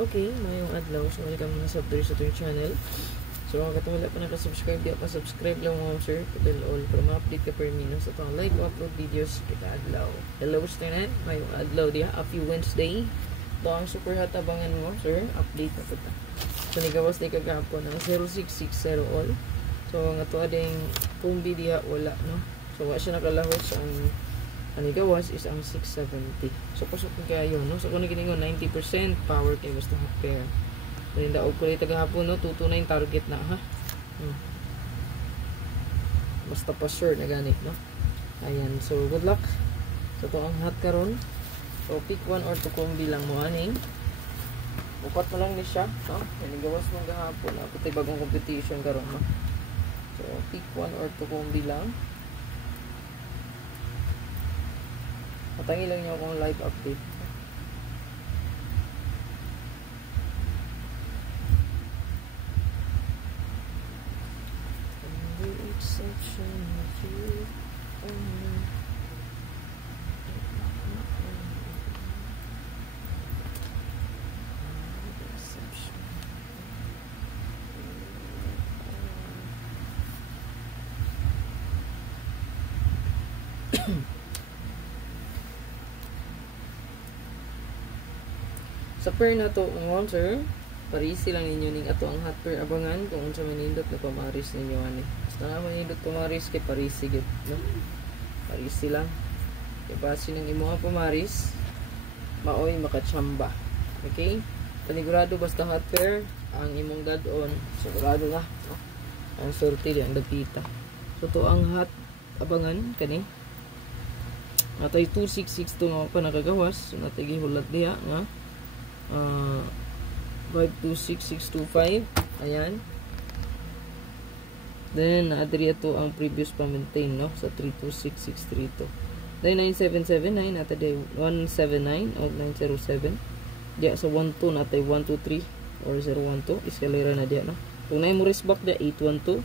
Okay, mayong adlaw. So, welcome na sa sa itong channel. So, mga katong wala pa nakasubscribe, di pa subscribe lang mga sir. Pudol all. Para ma-update ka per minutes sa itong live upload videos kita adlaw. Hello, Stenan. Mayong adlaw diya. Happy Wednesday. Ito ang super hot abangan mo, sir. Update na kita. So, nigawas na kagapon ang 0660 all. So, nga ito ading kumbi diya wala, no? So, wala siya nakalahos ang anigawas is ang 670. So, pasok ko kaya yun, no? So, kung naginingon, 90% power kay basta half pair. Then, daog ko rin tagahapon, no? 229 target na, ha? Basta pa sure na ganit, no? Ayan. So, good luck. So, ito ang hot karon. So, pick 1 or 2 kombi lang mo, aning. Upat mo lang ni siya, no? Anigawas mong gahapon. Ako tayo bagong competition karon, no? So, pick 1 or 2 kombi lang. Patangi lang niyo akong live update. The exception of you. Sa pair na to, ang sir, parisi lang ninyo ning ato ang hot pair abangan kung unsa manindot na pamaris ninyo ani. Basta na manindot pamaris kay parisi gid, no? Parisi lang. Kay base ng imong pamaris, maoy makachamba. Okay? Panigurado basta hot pair ang imong god-on, sigurado na, no? Ang sorti di ang dapita. So to ang hot abangan kani. Natay 2662 nga pa nakagawas, so natay gihulat diha nga 526625. Ayan. Then adriya to ang previous pa maintain, no, sa 326632. Then 9779 nata day 179 o 907. Diya sa 12 natay 123 or 012 escalera na diya, no. Kung nay mo back dia 812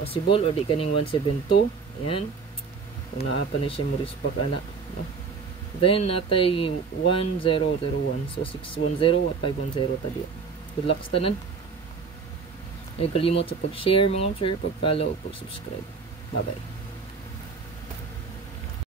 possible or di kaning 172. Ayan. Kung naa pa ni siya mo back ana, no. Then, natay 1001. So, 610 at 510 tadi. Good luck sa tanan. Huwag kalimot sa pag-share mga sir, pag-follow, pag-subscribe. Bye-bye.